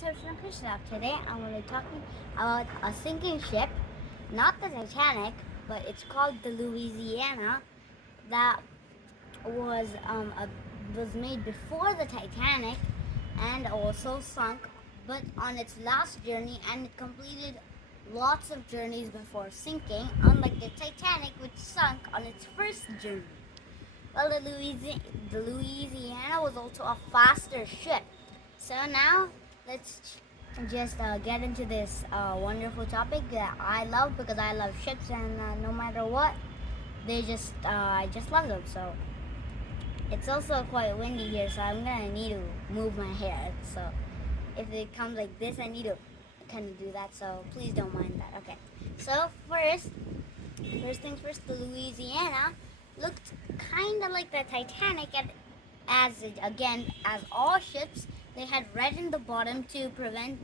Search and Krishna. Today I'm going to be talking about a sinking ship, not the Titanic, but it's called the Louisiana, that was was made before the Titanic and also sunk, but on its last journey, and it completed lots of journeys before sinking, unlike the Titanic, which sunk on its first journey. Well, the Louisiana was also a faster ship. So now let's just get into this wonderful topic that I love because I love ships, and no matter what, I just love them. So it's also quite windy here, so I'm gonna need to move my hair. So if it comes like this, I need to kind of do that. So please don't mind that. Okay. So first things first, the Louisiana looked kind of like the Titanic, and as all ships, they had red in the bottom to prevent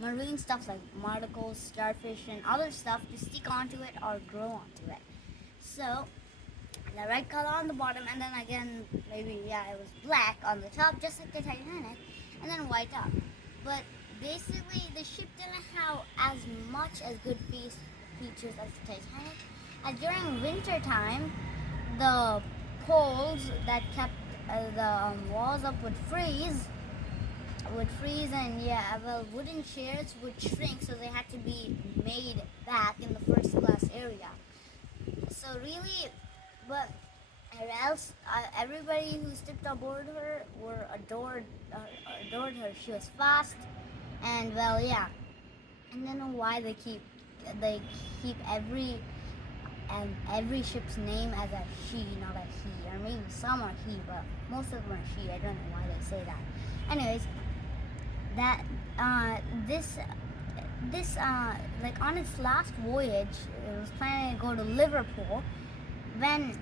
marine stuff like barnacles, starfish, and other stuff to stick onto it or grow onto it. So the red color on the bottom, and then again maybe it was black on the top, just like the Titanic, and then white up. But basically, the ship didn't have as much as good features as the Titanic. And during winter time, the poles that kept the walls up and wooden chairs would shrink, so they had to be made back in the first class area. So really, but or else everybody who stepped aboard her were adored her. She was fast, and I don't know why they keep every ship's name as a she, not a he. Or maybe some are he, but most of them are she. I don't know why they say that. Anyways, that this like on its last voyage, it was planning to go to Liverpool. When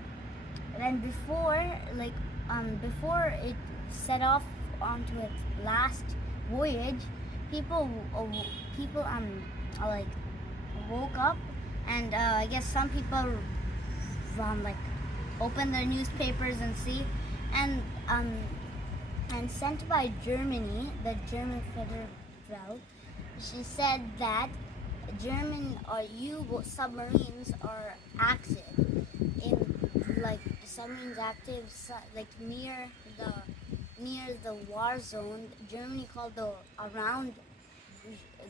before it set off onto its last voyage, people like woke up, and I guess some people like open their newspapers and see, and sent by Germany, the German Federal, she said that German or U-boat submarines are active like near the war zone. Germany called the around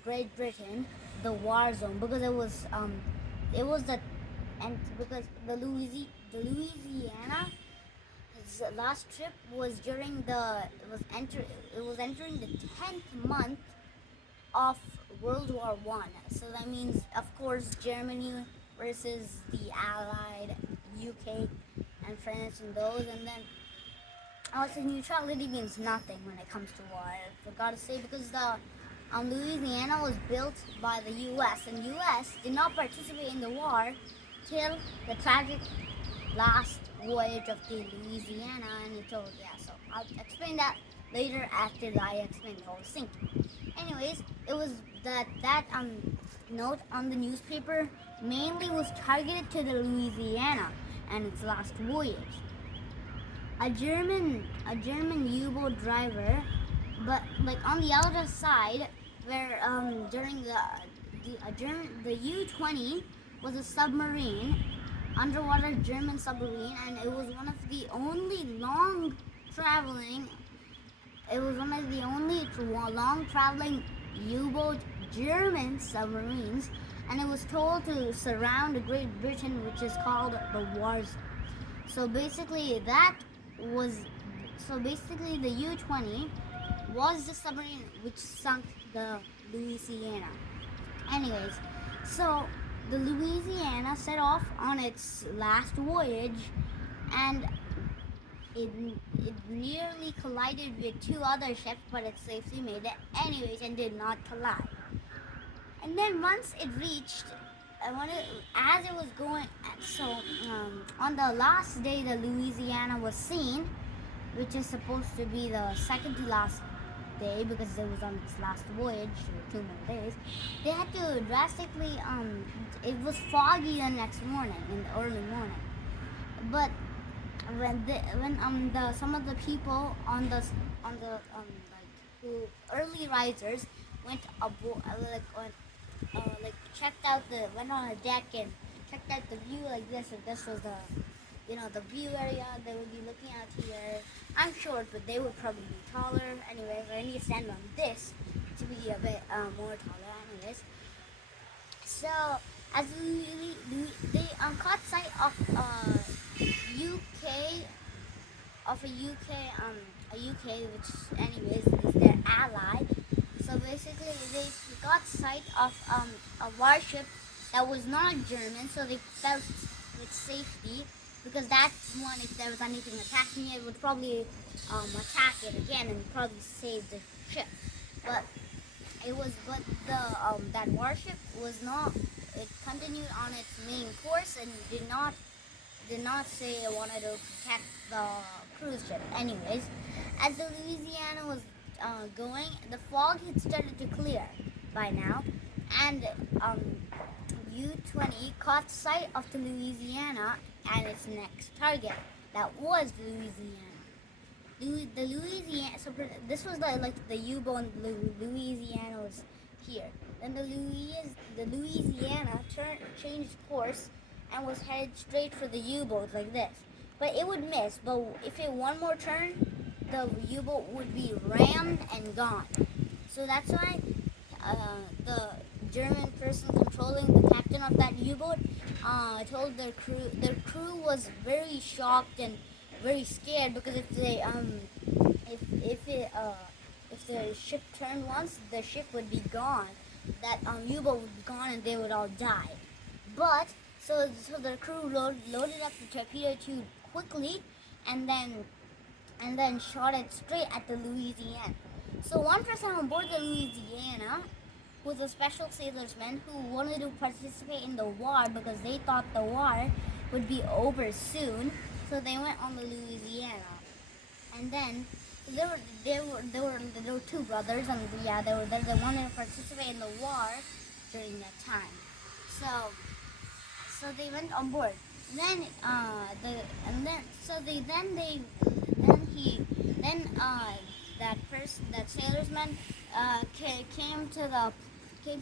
Great Britain the war zone because it was the and because the Louisiana, his last trip was entering the 10th month of World War One. So that means, of course, Germany versus the Allied UK and France and those, and then also neutrality means nothing when it comes to war. I forgot to say because the Louisiana was built by the U.S. and U.S. did not participate in the war till the tragic last voyage of the Louisiana, and so I'll explain that later after I explain the whole sinking. Anyways, it was that note on the newspaper mainly was targeted to the Louisiana and its last voyage. A German U-boat driver, but like on the other side, where during the U-20 was a submarine, underwater German submarine, and it was one of the only long traveling U-boat German submarines, and it was told to surround Great Britain, which is called the war zone. So basically, the U-20 was the submarine which sunk the Louisiana. Anyways, so the Louisiana set off on its last voyage, and it nearly collided with two other ships, but it safely made it anyways and did not collide. And then once it reached, as it was going, on the last day the Louisiana was seen, which is supposed to be the second to last day because it was on its last voyage, 2 more days, they had to drastically, it was foggy the next morning, in the early morning. But some of the people on the like early risers went aboard, checked out went on a deck and checked out the view like this. If this was the view area, they would be looking out here. I'm short, but they would probably be taller. Anyways, I need to stand on this to be a bit more taller. Anyways, so as they caught sight of UK a UK, which anyways is their ally. So basically, they got sight of a warship that was not German, so they felt with safety because that one, if there was anything attacking it, would probably attack it again and probably save the ship. But that warship was not. It continued on its main course and did not say it wanted to protect the cruise ship. Anyways, as the Louisiana was going, the fog had started to clear by now, and U-20 caught sight of the Louisiana and its next target. That was the Louisiana. The Louisiana. So this was the U-boat. Louisiana was here. Then the Louisiana changed course and was headed straight for the U-boat like this. But it would miss. But if it one more turn, the U-boat would be rammed and gone. So that's why the German person controlling the captain of that U-boat told their crew. Their crew was very shocked and very scared because if the ship turned once, the ship would be gone. That U-boat would be gone and they would all die. But so the crew loaded up the torpedo tube quickly and then shot it straight at the Louisiana. So one person on board the Louisiana was a special sailorman who wanted to participate in the war because they thought the war would be over soon. So they went on the Louisiana, and then there were two brothers, and they wanted to participate in the war during that time. So they went on board. Then that sailorman came to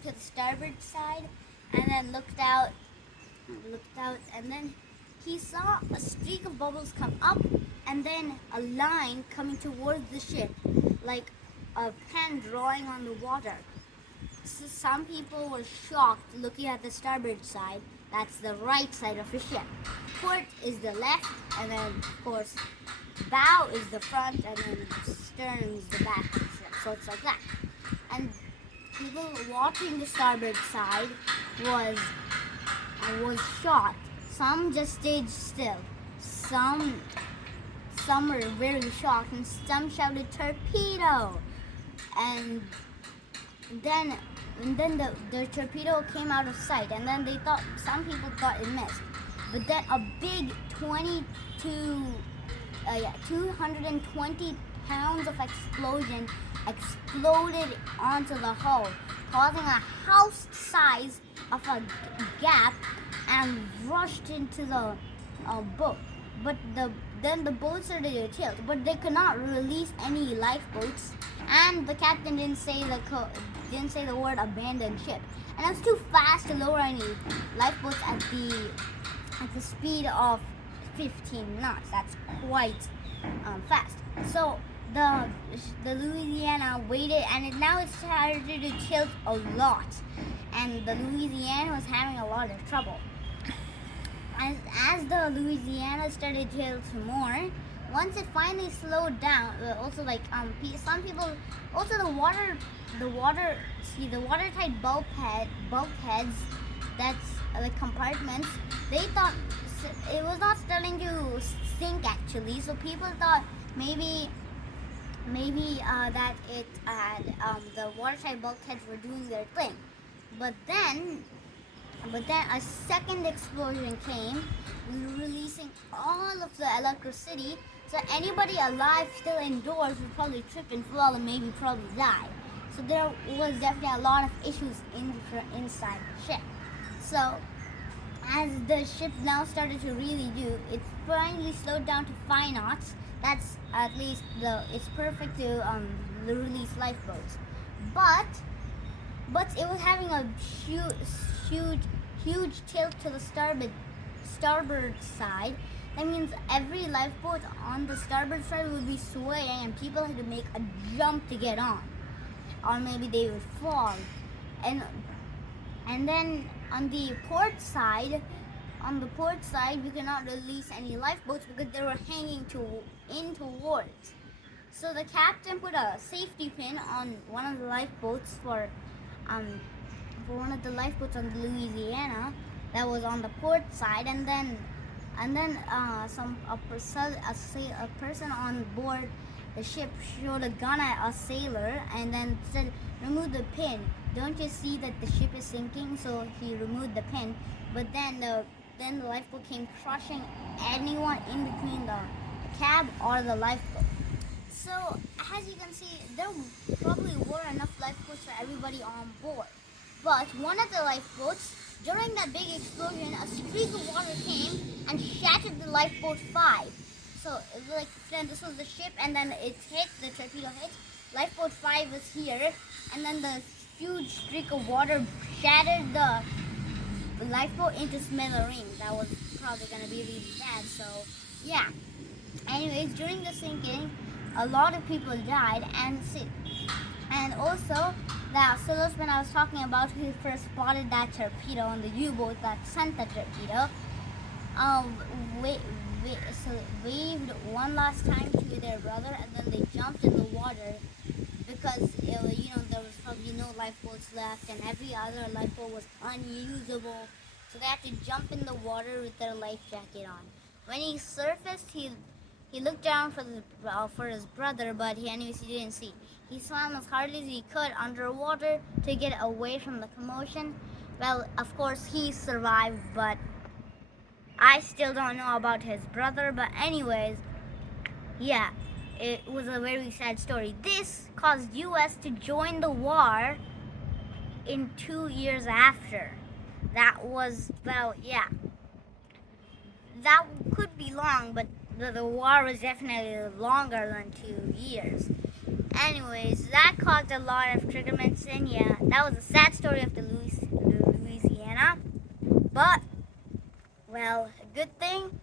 the starboard side and then looked out, and then he saw a streak of bubbles come up and then a line coming towards the ship, like a pen drawing on the water. So some people were shocked looking at the starboard side. That's the right side of the ship. Port is the left, and then of course bow is the front, and then stern is the back of the ship. So it's like that. And people watching the starboard side was shocked. Some just stayed still. Some were very shocked, and some shouted torpedo. And then the torpedo came out of sight, and then some people thought it missed. But then a big 220 pounds of explosion exploded onto the hull, causing a house size of a gap, and rushed into the boat. But then the boat started to tilt, but they could not release any lifeboats, and the captain didn't say the word abandon ship, and it was too fast to lower any lifeboats at the speed of 15 knots. That's quite fast. So the Louisiana waited, and now it started to tilt a lot, and the Louisiana was having a lot of trouble. As the Louisiana started to tilt more, once it finally slowed down, some people, also the watertight bulkheads, that's like compartments, they thought it was not starting to sink actually. So people thought maybe that it had the watertight bulkheads were doing their thing, but then a second explosion came, releasing all of the electricity. So anybody alive still indoors would probably trip and fall and maybe probably die. So there was definitely a lot of issues inside the ship. So as the ship now started to really do, it finally slowed down to 5 knots. That's at least it's perfect to release lifeboats. But it was having a huge tilt to the starboard side. That means every lifeboat on the starboard side would be swaying, and people had to make a jump to get on, or maybe they would fall. And then on the port side, we could not release any lifeboats because they were hanging in towards. So the captain put a safety pin on one of the lifeboats um one of the lifeboats on the Louisiana that was on the port side, and then a person on board the ship showed a gun at a sailor and then said, "Remove the pin. Don't you see that the ship is sinking?" So he removed the pin, but then the lifeboat came crushing anyone in between the cab or the lifeboat. So as you can see, there probably were enough lifeboats for everybody on board. But one of the lifeboats, during that big explosion, a streak of water came and shattered the lifeboat 5. So like then this was the ship, and then it hit, the torpedo hit. Lifeboat 5 was here, and then the huge streak of water shattered the lifeboat into smithereens. That was probably gonna be really bad. So yeah. Anyways, during the sinking, a lot of people died, and also the salesman I was talking about, who first spotted that torpedo on the U-boat that sent the torpedo, waved one last time to their brother, and then they jumped in the water because there was probably no lifeboats left, and every other lifeboat was unusable. So they had to jump in the water with their life jacket on. When he surfaced, he looked down for his brother, but he didn't see. He swam as hard as he could underwater to get away from the commotion. Well, of course, he survived, but I still don't know about his brother. But anyways, yeah, it was a very sad story. This caused U.S. to join the war in 2 years after. That was, well, yeah. That could be long, but the war was definitely longer than 2 years. Anyways, that caused a lot of triggerments, and yeah, that was a sad story of the Louisiana. But, well, a good thing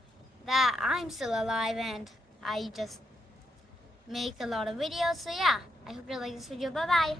that I'm still alive and I just make a lot of videos. So yeah, I hope you like this video. Bye-bye.